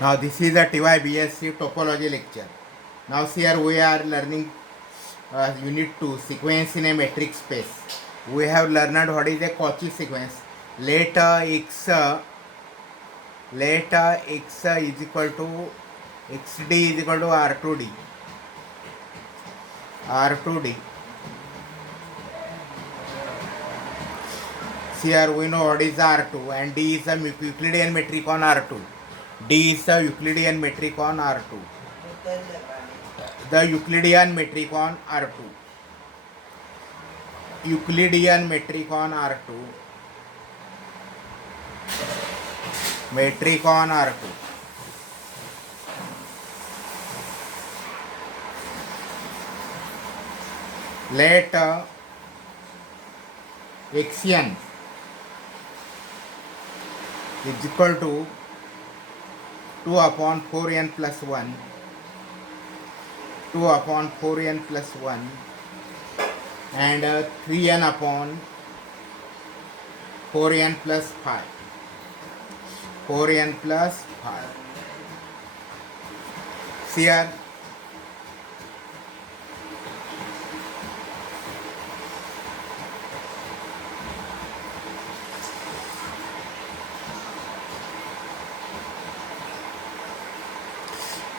Now this is a TYBSc topology lecture. Now here we are learning unit 2 sequence in a metric space. We have learned what is a Cauchy sequence. Let x is equal to xd is equal to r2d. R2d. Here we know what is R2 and D is a Euclidean metric on R2. D is the Euclidean metric on R2. The Euclidean metric on R2. Euclidean metric on R2. Metric on R2. Let xn is equal to 2 upon 4n plus 1, 2 upon 4n plus 1 and 3n upon 4n plus 5. 4n plus 5. Here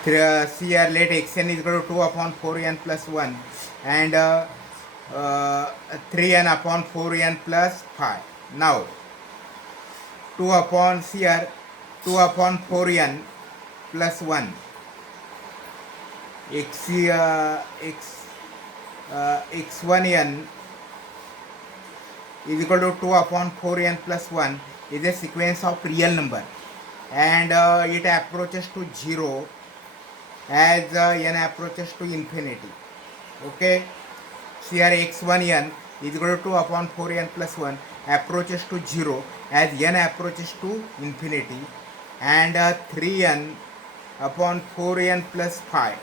here let xn is equal to 2 upon 4n plus 1 and 3n upon 4n plus 5. Now 2 upon 4n plus 1 x1n is equal to 2 upon 4n plus 1 is a sequence of real number and it approaches to 0 as n approaches to infinity. Okay, here x1n is equal to 2 upon 4n plus 1 approaches to 0 as n approaches to infinity and 3n upon 4n plus 5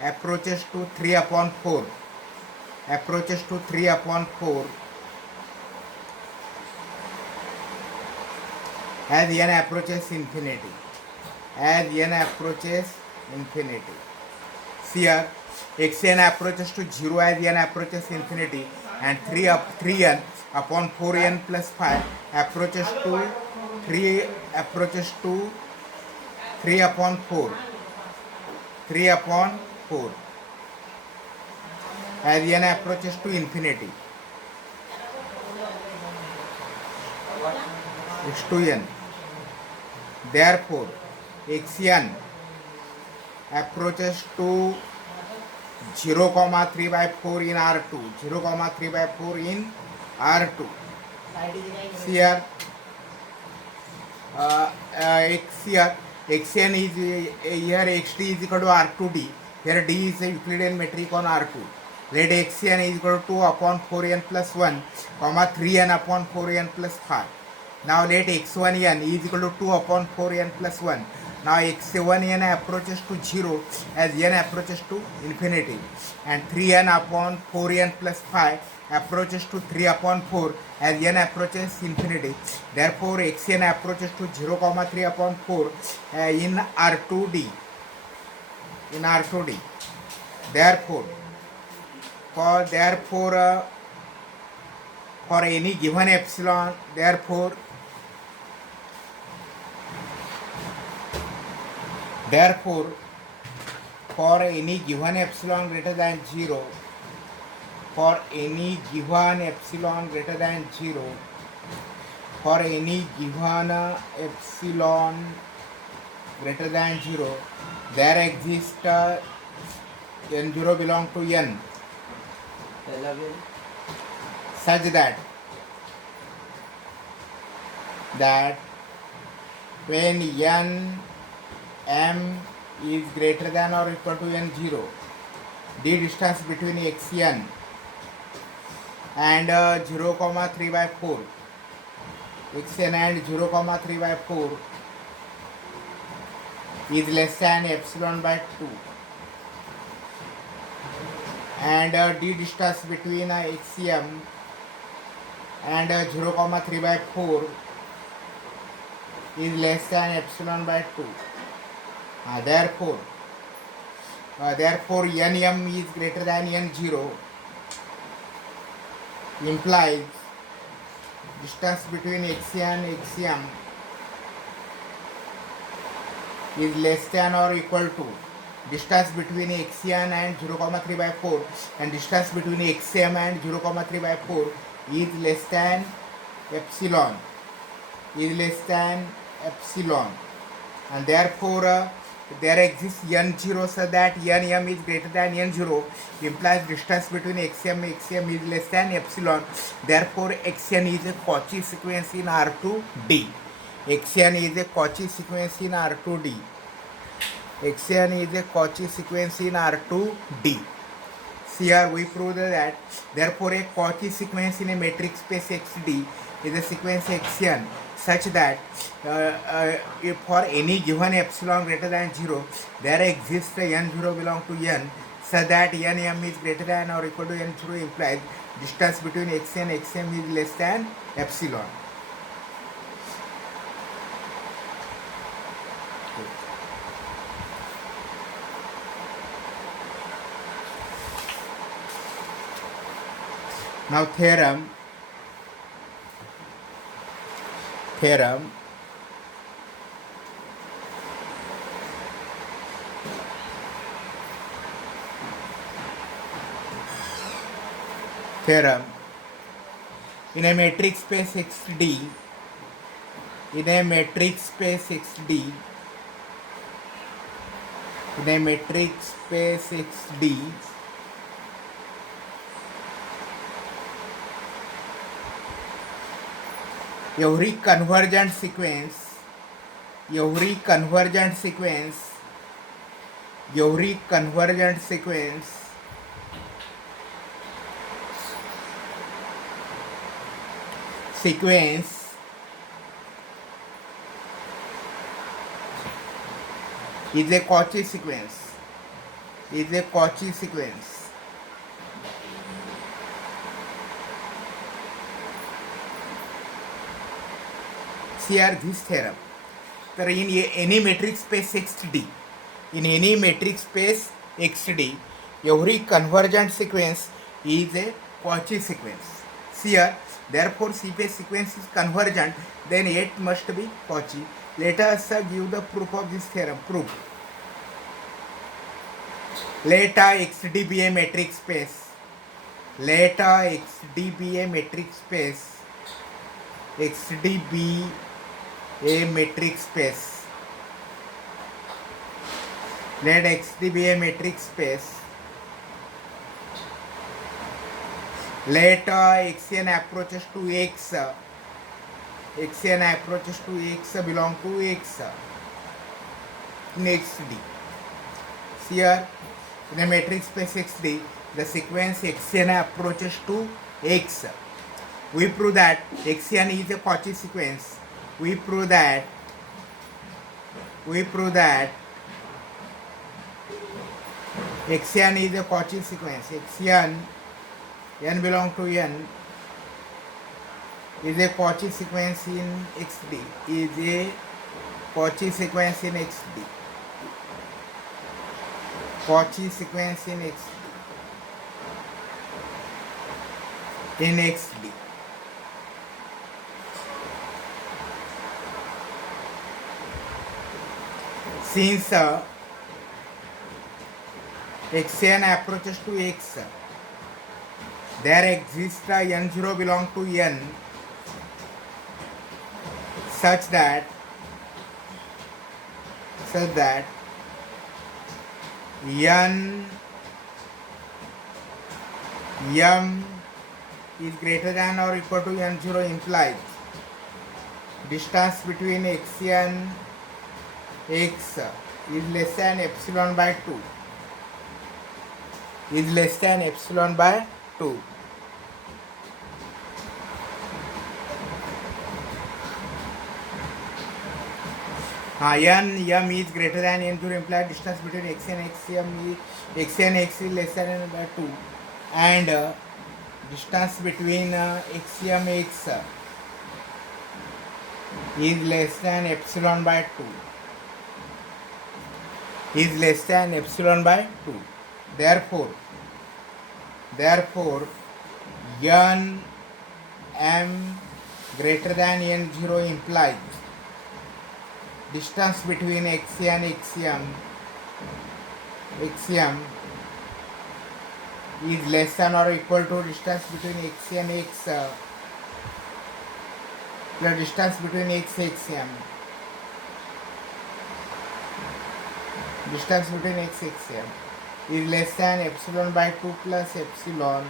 approaches to 3 upon 4 as n approaches infinity. Here xn approaches to 0 as n approaches infinity and 3n upon 4n plus 5 approaches to 3 upon 4 as n approaches to infinity. It's 2n. Therefore xn approaches to 0,3/4 in R2. 0,3/4 in R2. Here xn is here xd is equal to r2d. Here d is a Euclidean metric on R2. Let xn is equal to 2 upon 4n plus 1, 3n upon 4n plus 5. Now let x1n is equal to 2 upon 4n plus 1. Now x1n approaches to 0 as n approaches to infinity and 3n upon 4n plus 5 approaches to 3 upon 4 as n approaches infinity. Therefore xn approaches to 0,3 upon 4 in R2d. Therefore for any given epsilon, therefore for any given epsilon greater than 0, for any given epsilon greater than 0, there exists n0 belong to n such that when m is greater than or equal to n0, the distance between xn and 0,3/4 is less than epsilon by 2 and d distance between xm and 0,3/4 is less than epsilon by 2. Therefore nm is greater than n0 implies distance between xn and xm is less than or equal to distance between xn and 0,3 by 4, and distance between xm and 0,3 by 4 is less than epsilon, and therefore there exists n0 so that nm is greater than n0 implies distance between xm is less than epsilon. Therefore xn is a Cauchy sequence in R2D. xn is a Cauchy sequence in R2D. xn is a Cauchy sequence in R2D. Here we proved that therefore a Cauchy sequence in a metric space XD is a sequence xn such that if for any given epsilon greater than 0 there exists a n0 belong to n, so that nm is greater than or equal to n0 implies distance between xn and xm is less than epsilon. Now theorem in a metric space XD, every convergent sequence is a Cauchy sequence. Here this theorem. So in any metric space XD, every convergent sequence is a Cauchy sequence. Here, therefore, if a sequence is convergent, then it must be Cauchy. Let us give the proof of this theorem. Proof. Let XD be a metric space. Let XD be a metric space. XD be a metric space. Let XD be a metric space. Let xn approaches to x. Belong to x in XD. Here in a metric space XD, the sequence xn approaches to x. We prove that xn is a Cauchy sequence. We prove that xn is a Cauchy sequence. Xn, n belong to n, is a Cauchy sequence in XD. Cauchy sequence in XD. Since xn approaches to x, there exists a n0 belong to n such that m is greater than or equal to n0 implies distance between x and x is less than epsilon by 2. M is greater than n0 implies distance between x and x is less than n by 2, and distance between x is less than epsilon by 2, is less than epsilon by 2. Therefore n m greater than n0 implies distance between x and xm is less than or equal to distance between x and x plus distance between xm. Distance between xm is less than epsilon by 2 plus epsilon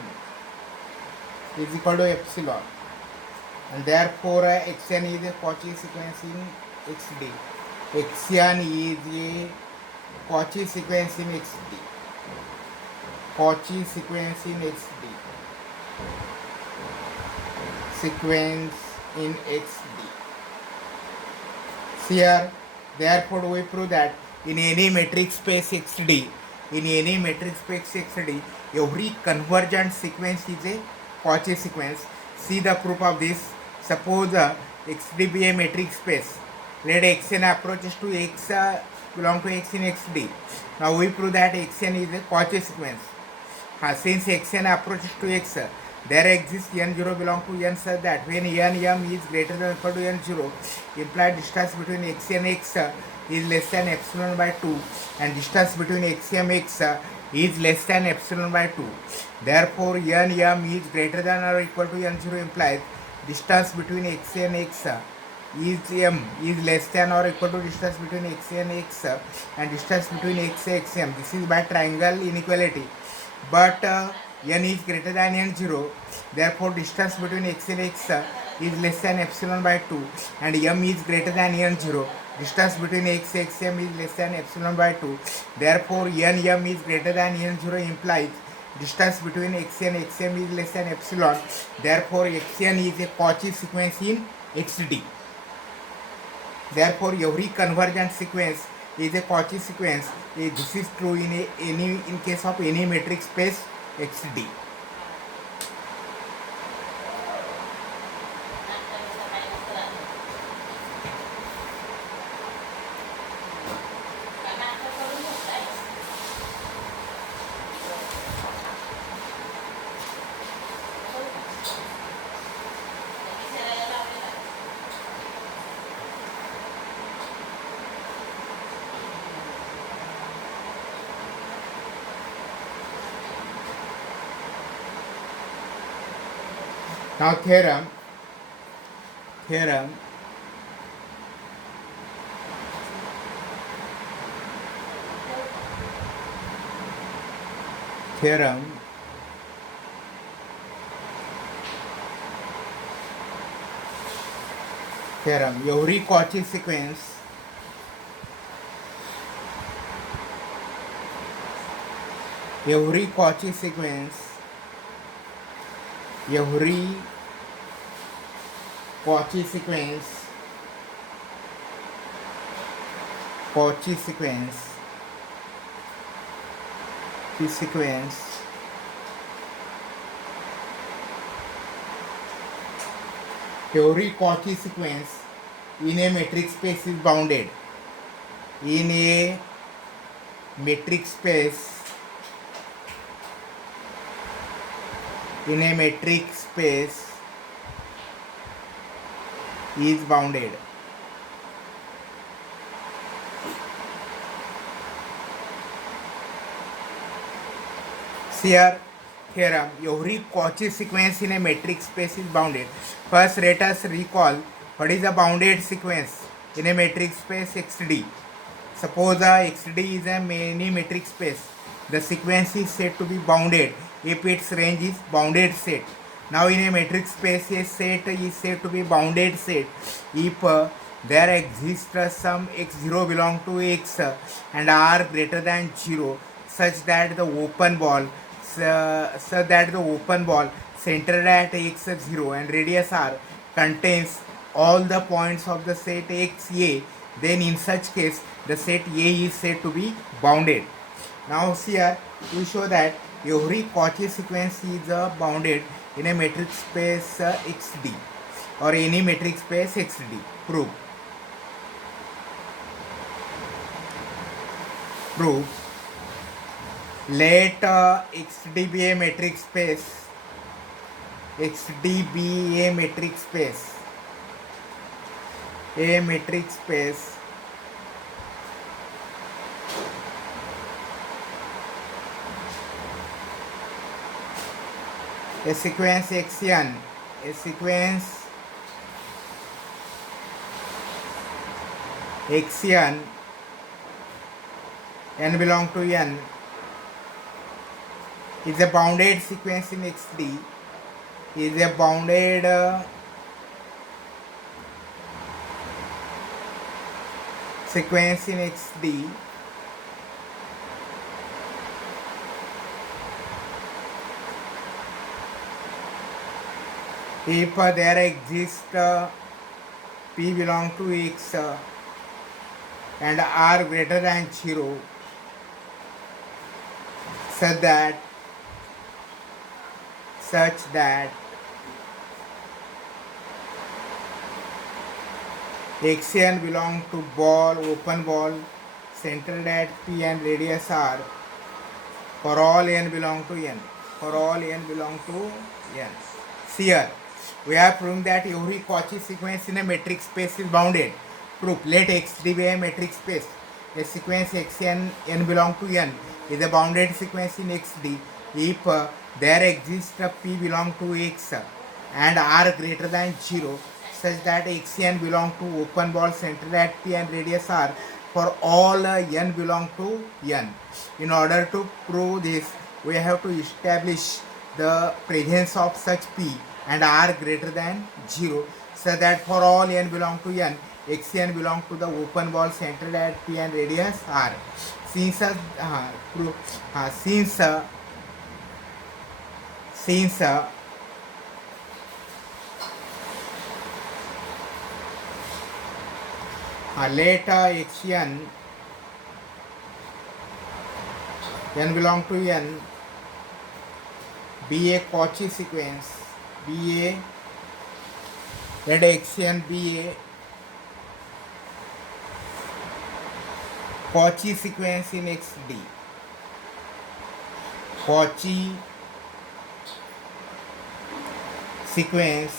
is equal to epsilon, and therefore xn is a Cauchy sequence in xd. xn is a Cauchy sequence in xd. Cauchy sequence in xd. Sequence in xd. Here, therefore, we prove that in any metric space xd, every convergent sequence is a Cauchy sequence. See the proof of this. Suppose xd be a metric space. Let xn approaches to x belong to x in xd. Now we prove that xn is a Cauchy sequence. Since xn approaches to x, there exists n0 belong to n such that when nm is greater than or equal to n0, implied distance between x and x is less than epsilon by 2, and distance between x and x is less than epsilon by 2. Therefore, nm is greater than or equal to n0 implies distance between x and x is less than or equal to distance between x and x and distance between x and xm. This is by triangle inequality. But n is greater than n0, therefore distance between x and x is less than epsilon by 2, and m is greater than n0, distance between x and xm is less than epsilon by 2, therefore nm is greater than n0 implies distance between x and xm is less than epsilon, therefore xn is a Cauchy sequence in xd. Therefore every convergent sequence is a Cauchy sequence. This is true in case of any metric space xd. Now theorem every Cauchy sequence every Cauchy sequence in a metric space is bounded. In a metric space is bounded. Here theorem, every Cauchy sequence in a metric space is bounded. First, let us recall what is a bounded sequence in a metric space xd. Suppose xd is a many metric space. The sequence is said to be bounded if its range is bounded set. Now in a metric space, a set is said to be bounded set if there exists some x0 belong to x and r greater than 0 such that the open ball centered at x0 and radius r contains all the points of the set xa, then in such case the set A is said to be bounded. Now here we show that every Cauchy sequence is bounded in a metric space xd. or any metric space XD. Proof. Let XD be a metric space. XD be a metric space. A metric space a sequence Xn, a sequence Xn, n belong to n, is a bounded sequence in XD, is a bounded sequence in XD if there exists P belong to X and R greater than 0 such that Xn belong to open ball centered at P and radius R for all n belong to n. For all n belong to n. See here, we are proving that every Cauchy sequence in a metric space is bounded. Proof. Let XD be a metric space. A sequence Xn n belong to n is a bounded sequence in XD if there exists a P belong to X and R greater than 0 such that Xn belong to open ball centered at P and radius R for all n belong to n. In order to prove this, we have to establish the presence of such P and R greater than 0 so that for all n belong to n, Xn belong to the open ball centered at P and radius R. Since let Xn n belong to n be a Cauchy sequence, let Xn be a Cauchy sequence in XD. Cauchy sequence,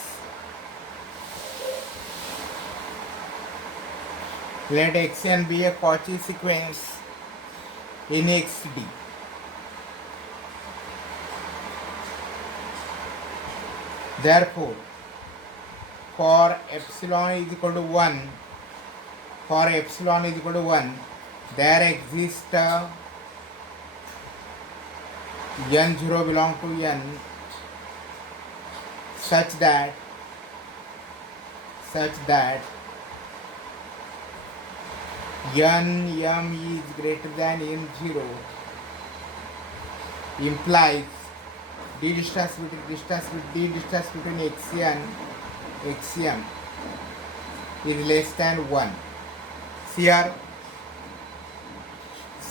let Xn be a Cauchy sequence in XD. Therefore, for epsilon is equal to 1, there exists n0 belong to n such that n is greater than n0 implies d distance between Xn is less than 1. Here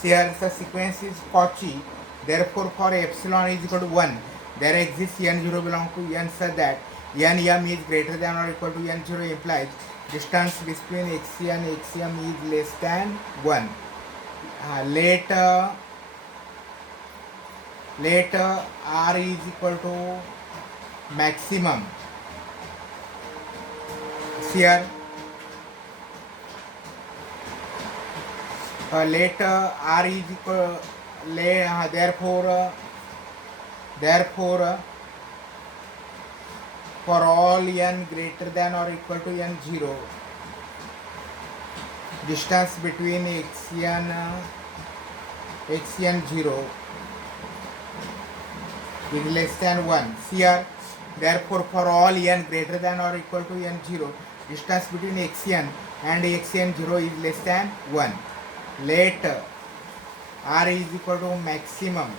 the sequence is Cauchy. Therefore, for epsilon is equal to 1, there exists n0 belong to n such that n is greater than or equal to n0 implies distance between Xn and Xm is less than 1. Let R is equal to maximum. Here let R is equal therefore for all n greater than or equal to n0, distance between Xn0 is less than 1. Here therefore for all n greater than or equal to n0, distance between Xn and Xn0 is less than 1. Let R is equal to maximum.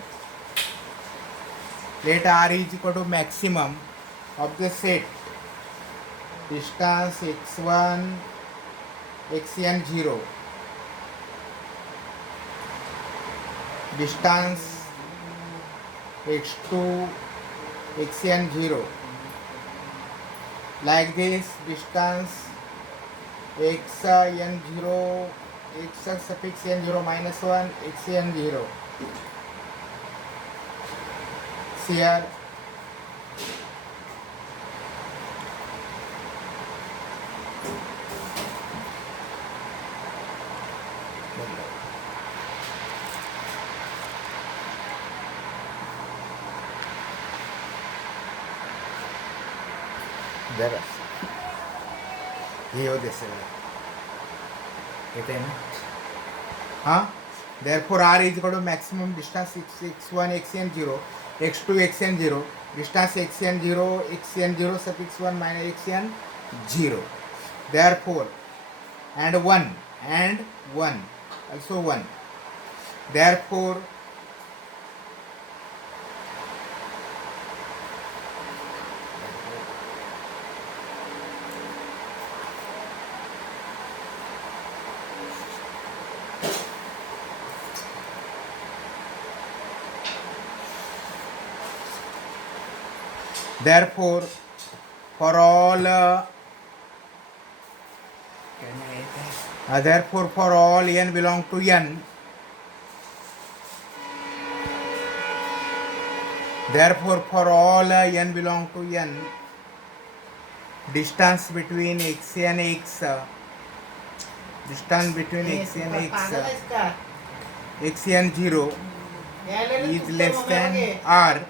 Let R is equal to maximum of the set distance x1 Xn0, distance x2 Xn0 like this distance x n0 x suffix n0 minus 1 x n0 here. जरा हे हो जैसे कहते हैं ना. हाँ, therefore r is equal to maximum distance x1 xn0 x2 xn0 distance xn0 xn0 suffix 1 minus xn0, therefore and 1 also 1, therefore therefore for all therefore for all n belong to n, therefore for all n belong to n, distance between x and x, distance between x and x and 0 is less than r,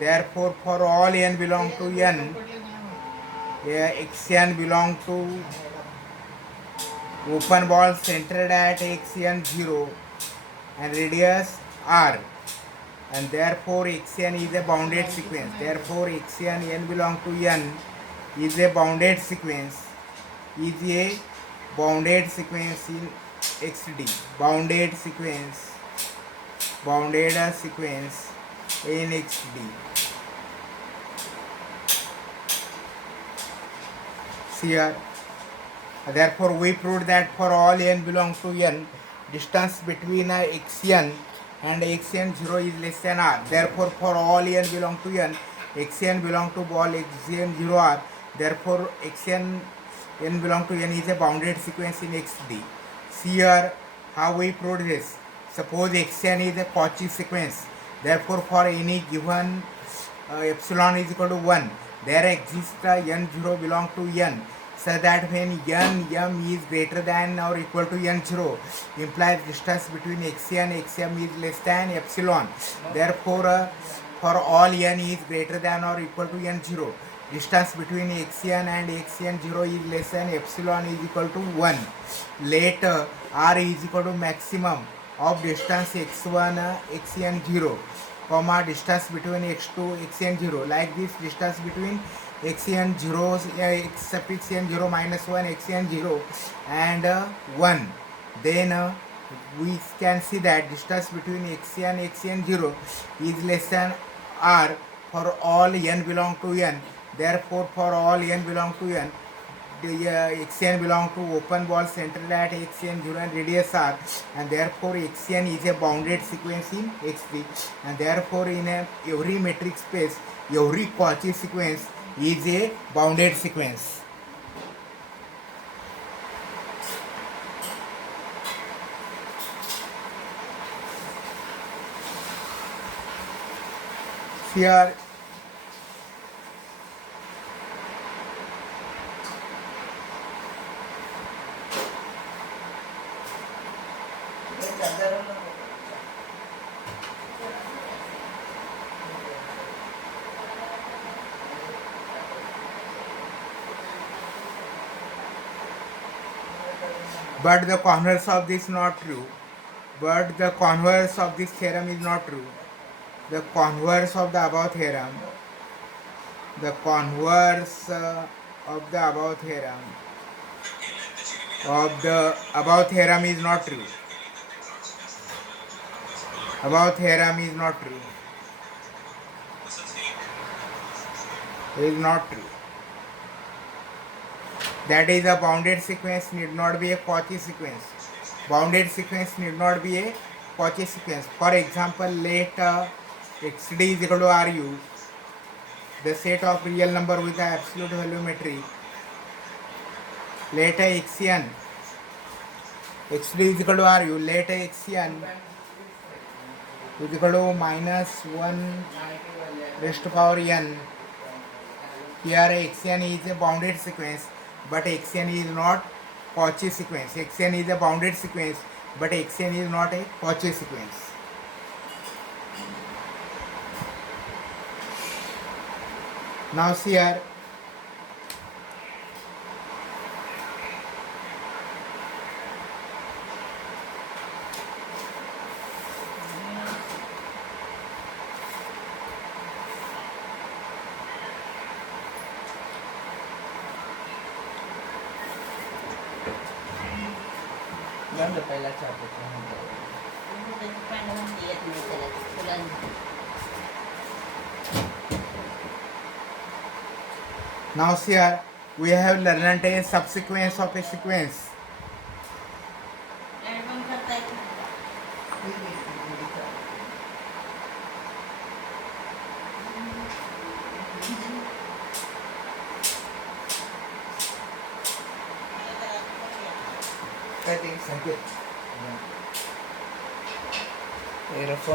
therefore for all n belong to n, xn belong to open ball centered at xn 0 and radius r, and therefore xn is a bounded sequence, therefore xn n belong to n is a bounded sequence, in xd, bounded sequence in xd. Here, therefore we proved that for all n belong to n, distance between xn and xn0 is less than r, therefore for all n belong to n, xn belong to ball xn0 r, therefore xn n belong to n is a bounded sequence in xd. Here how we proved this. Suppose xn is a Cauchy sequence, therefore for any given epsilon is equal to 1, there exists n0 belong to n, such that when m is greater than or equal to n0 implies distance between xn xm is less than epsilon, therefore for all n is greater than or equal to n0, distance between xn and xn0 is less than epsilon is equal to 1. Later r is equal to maximum of distance x1 xn0 comma distance between x2 xn0, like this distance between xn0 x suffix n0 minus 1 xn0 and 1, then we can see that distance between xn xn0 is less than r for all n belong to n, therefore for all n belong to n, the xn belong to open ball centered at xn0 and radius r, and therefore xn is a bounded sequence in xd, and therefore in every metric space every Cauchy sequence is a bounded sequence. Here but the converse of this not true, but the converse of this theorem is not true. The converse of the above theorem, the converse of the above theorem is not true. Above theorem is not true. It is not true. That is, a bounded sequence need not be a Cauchy sequence. Bounded sequence need not be a Cauchy sequence. For example, let xd is equal to ru, the set of real number with the absolute volumetry. Let xn x3 is equal to ru. Let xn is equal to minus 1 raised to power n. Here xn is a bounded sequence, but xn is not Cauchy sequence. xn is a bounded sequence, but xn is not a Cauchy sequence. Now see here, Ganda pala chapter ko. now see here, we have learned a subsequence of a sequence. Pwede. Thank you. Aerophone.